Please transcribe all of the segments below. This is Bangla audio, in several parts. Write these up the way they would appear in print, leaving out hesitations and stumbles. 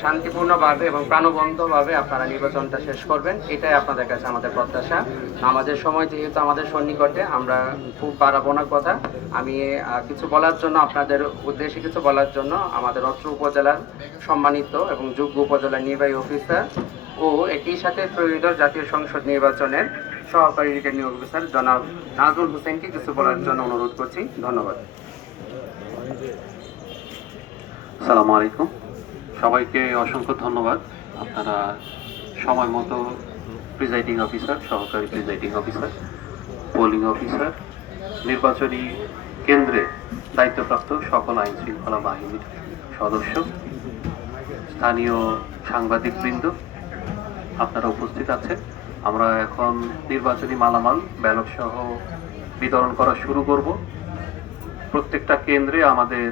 শান্তিপূর্ণভাবে এবং প্রাণবন্তভাবে আপনারা নির্বাচনটা শেষ করবেন, এটাই আপনাদের কাছে আমাদের প্রত্যাশা। আমাদের সময় যেহেতু আমাদের সন্নিকটে, আমরা খুব বাড়াবো না কথা। আমি কিছু বলার জন্য, আপনাদের উদ্দেশ্যে কিছু বলার জন্য আমাদের অত্র উপজেলার সম্মানিত এবং যোগ্য উপজেলা নির্বাহী অফিসার ও একই সাথে ত্রয়োদশ জাতীয় সংসদ নির্বাচনের সহকারী রিটার্নিং অফিসার জনাব নাজমুল হোসেনকে কিছু বলার জন্য অনুরোধ করছি। ধন্যবাদ। আসসালামু আলাইকুম, সবাইকে অসংখ্য ধন্যবাদ। আপনারা সময় মতো প্রিজাইডিং অফিসার, সহকারী প্রিজাইডিং অফিসার, পোলিং অফিসার, নির্বাচনী কেন্দ্রে দায়িত্বপ্রাপ্ত সকল আইন শৃঙ্খলা বাহিনীর সদস্য, স্থানীয় সাংবাদিকবৃন্দ, আপনারা উপস্থিত আছেন। আমরা এখন নির্বাচনী মালামাল ব্যালট সহ বিতরণ করা শুরু করব। প্রত্যেকটা কেন্দ্রে আমাদের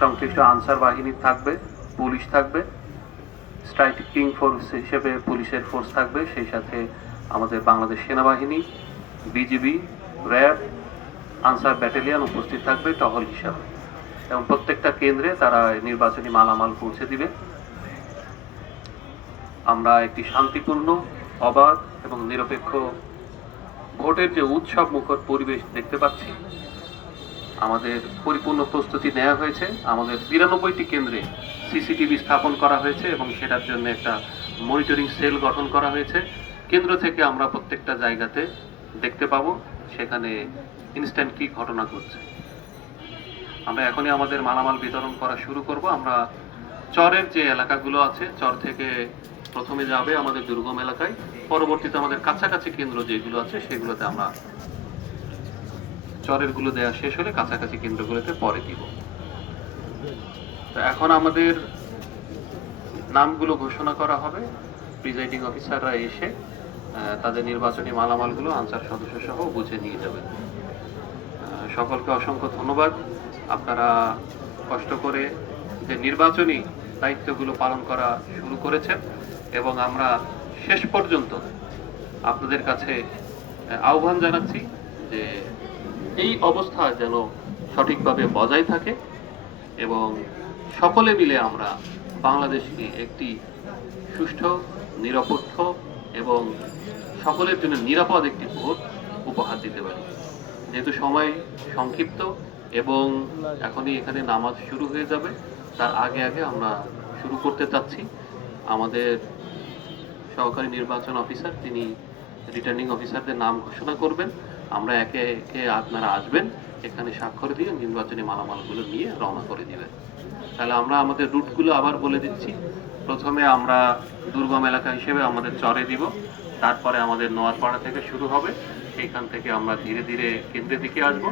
সংশ্লিষ্ট আনসার বাহিনী থাকবে, পুলিশ থাকবে, স্ট্রাইকিং ফোর্স হিসেবে পুলিশের ফোর্স থাকবে, সেই সাথে আমাদের বাংলাদেশ সেনাবাহিনী, বিজিবি, র্যাব, আনসার ব্যাটালিয়ন উপস্থিত থাকবে টহল হিসাবে, এবং প্রত্যেকটা কেন্দ্রে তারা নির্বাচনী মালামাল পৌঁছে দিবে। আমরা একটি শান্তিপূর্ণ, অবাধ এবং নিরপেক্ষ ভোটের যে উৎসব মুখর পরিবেশ দেখতে পাচ্ছি। আমাদের পরিপূর্ণ প্রস্তুতি নেওয়া হয়েছে। আমাদের ৯২টি কেন্দ্রে সিসিটিভি স্থাপন করা হয়েছে এবং সেটার জন্য একটা মনিটরিং সেল গঠন করা হয়েছে। কেন্দ্র থেকে আমরা প্রত্যেকটা জায়গাতে দেখতে পাবো সেখানে ইনস্ট্যান্ট কি ঘটনা ঘটছে। আমরা এখনই আমাদের মালামাল বিতরণ করা শুরু করব। আমরা চরের যে এলাকাগুলো আছে, চর থেকে প্রথমে যাবে আমাদের দুর্গম এলাকায়, পরবর্তীতে আমাদের কাছাকাছি কেন্দ্র যেগুলো আছে সেগুলোতে আমরা চরের গুলো দেওয়া শেষ হলে কাছাকাছি কেন্দ্রগুলোতে পরে দিব। তো এখন আমাদের নামগুলো ঘোষণা করা হবে। প্রিজাইডিং অফিসাররা এসে তাদের নির্বাচনী মালামালগুলো আনসার সদস্য সহ বুঝে নিয়ে যাবেন। সকলকে অসংখ্য ধন্যবাদ। আপনারা কষ্ট করে যে নির্বাচনী দায়িত্বগুলো পালন করা শুরু করেছেন এবং আমরা শেষ পর্যন্ত আপনাদের কাছে আহ্বান জানাচ্ছি যে এই অবস্থা যেন সঠিকভাবে বজায় থাকে এবং সকলে মিলে আমরা বাংলাদেশকে একটি সুষ্ঠু, নিরপেক্ষ এবং সকলের জন্য নিরাপদ একটি ভোট উপহার দিতে পারি। যেহেতু সময় সংক্ষিপ্ত এবং এখনই এখানে নামাজ শুরু হয়ে যাবে, তার আগে আগে আমরা শুরু করতে চাচ্ছি। আমাদের সহকারী নির্বাচন অফিসার তিনি রিটার্নিং অফিসারদের নাম ঘোষণা করবেন। আমরা একে একে আপনারা আসবেন, এখানে স্বাক্ষর দিয়ে নির্বাচনী মালামালগুলো নিয়ে রওনা করে দিবেন। তাহলে আমরা আমাদের রুটগুলো আবার বলে দিচ্ছি। প্রথমে আমরা দুর্গম এলাকা হিসেবে আমাদের চরে দিব, তারপরে আমাদের নোয়ারপাড়া থেকে শুরু হবে, সেইখান থেকে আমরা ধীরে ধীরে কেন্দ্রের দিকে আসবো।